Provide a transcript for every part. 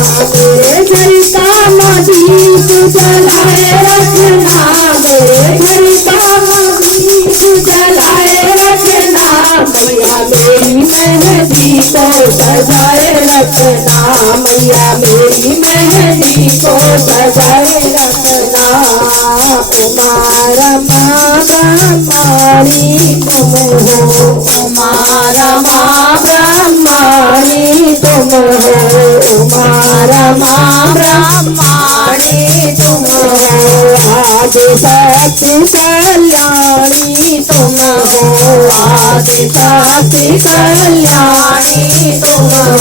मेरे घर का दीप जलाए रखना, मेरे घर का दीप जलाए रखना, मैया मेरी मेहंदी को सजाए रखना, मैया मेरी मेहंदी को सजाए रखना। उमा रमा ब्रह्मणी तुम हो, उमा रमा ब्रह्मणी तुम हो, उमा रमा ब्रह्मणी तुम हो, आदि शक्ति कल्याणी तुम हो, आदि शक्ति कल्याणी तुम हो।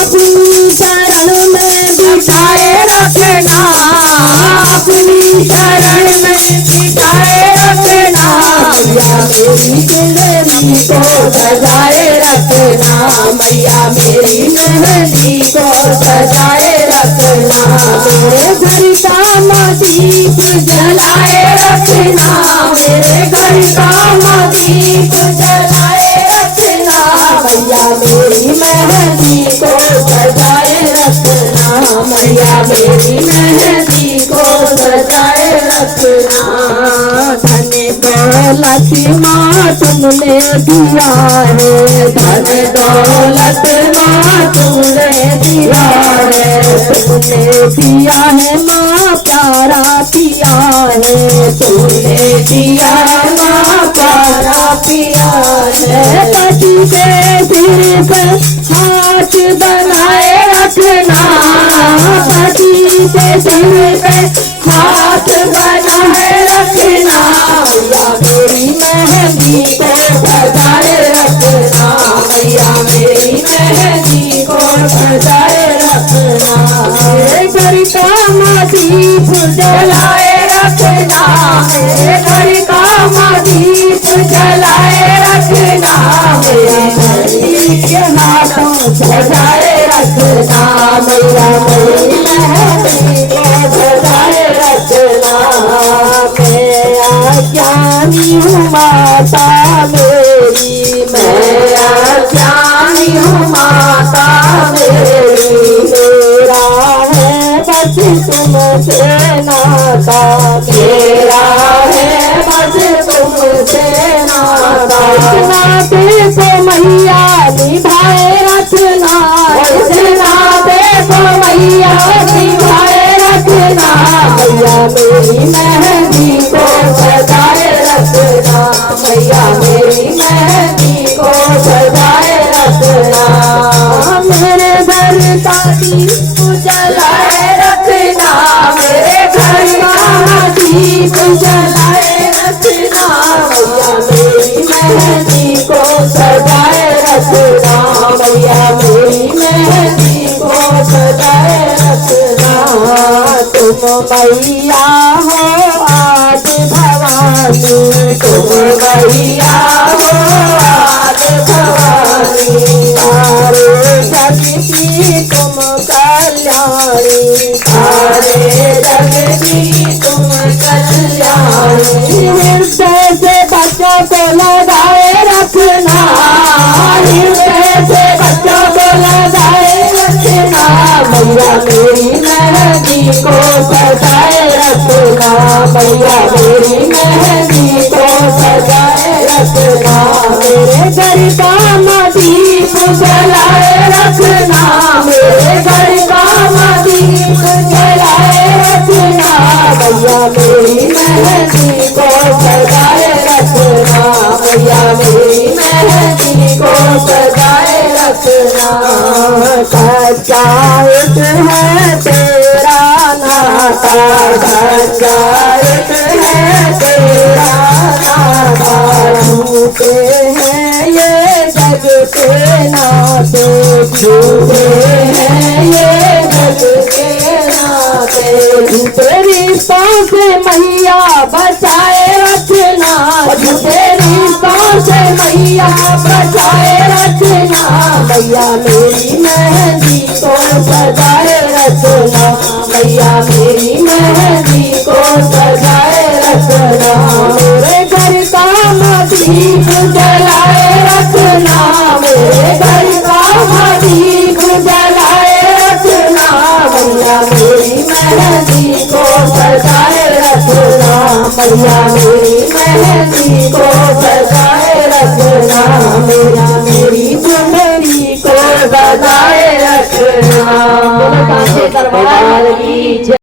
अपनी शरण में बिठाए रखना, अपनी शरण में बिठाए रखना, मैया मेरी जिंदगी को सजाए रखना, मैया मेरी मेहंदी को सजाए रखना। मेरे घर का दीप जलाए रखना, मेरे घर का दीप जलाए रखना, मैया मेरी मेहंदी को सजाए रखना, मैया मेरी मेहंदी को सजाए रखना। धन दौलत माँ तुमने दिया है, धन दौलत माँ तुमने दिया है, तुमने दिया है माँ प्यारा पिया है, तुमने दिया है माँ प्यारा पिया है। पति के सिर पर हाथ बनाए रखना, पति के सिर पे हाथ बनाए रखना, मैया मेरी मेहंदी को सजाए रखना, मैया मेरी मेहंदी को सजाए रखना। मेरे घर का दीप जलाए रखना, मेरे घर का दीप जलाए रखना, मेरी मेहंदी के हाथों सजाए रखना, मैया मेरी मेहंदी को सजाए रखना। मैं अज्ञानी हूँ माता मेरी, मैं अज्ञानी हूँ माता मेरी, मेरा है बस तुमसे नाता, मेरा है बस तुमसे नाता। नाते को मैया निभाए रखना, नाते को मैया निभाए रखना, मैया मेरी मेहंदी को सजाए रखना, मैया मेरी मेहंदी को सजाए रखना। मेरे घर का दीप जलाए रखना, मेरे घर का दीप जलाए रखना, मैया मेरी मेहंदी को सजाए रखना, मैया मेरी मेहंदी को सजाए रखना। तुम मैया हो आज भवानी, तुम मैया हो आज भवानी, सारे जग की तुम कल्याणी, सारे जग की तुम कल्याणी। हृदय से बच्चों को लगाए रखना, हृदय से बच्चों को लगाए रखना, मैया मेरी मेहंदी को सजाए रखना, मैया मेरी मेहंदी को सजाए रखना। मेरे घर का दीप जलाए रखना, मेरे घर का दीप जलाए रखना, मैया मेरी मेहंदी को सजाए रखना, मैया मेरी मेहंदी को सजाए रखना। पंचायत है तेरा नाता, पंचायत है तेरा नाता, झूठे हैं ये जग के नाते, झूठे हैं ये जग के नाते। झूठे रिश्तों से मैया बचाए रखना, झूठे रिश्तों से मैया बचाए रखना, मैया मेरी मेहंदी को सजाए रखना, मैया मेरी मेहंदी को सजाए रखना। मेरे घर का दीप जलाए रखना, मेरे घर का दीप जलाए रखना, मैया मेरी मेहंदी को सजाए रखना, मैया मेरी चुनरी को सजाए रखना। बोलो सांचे दरबार की जय।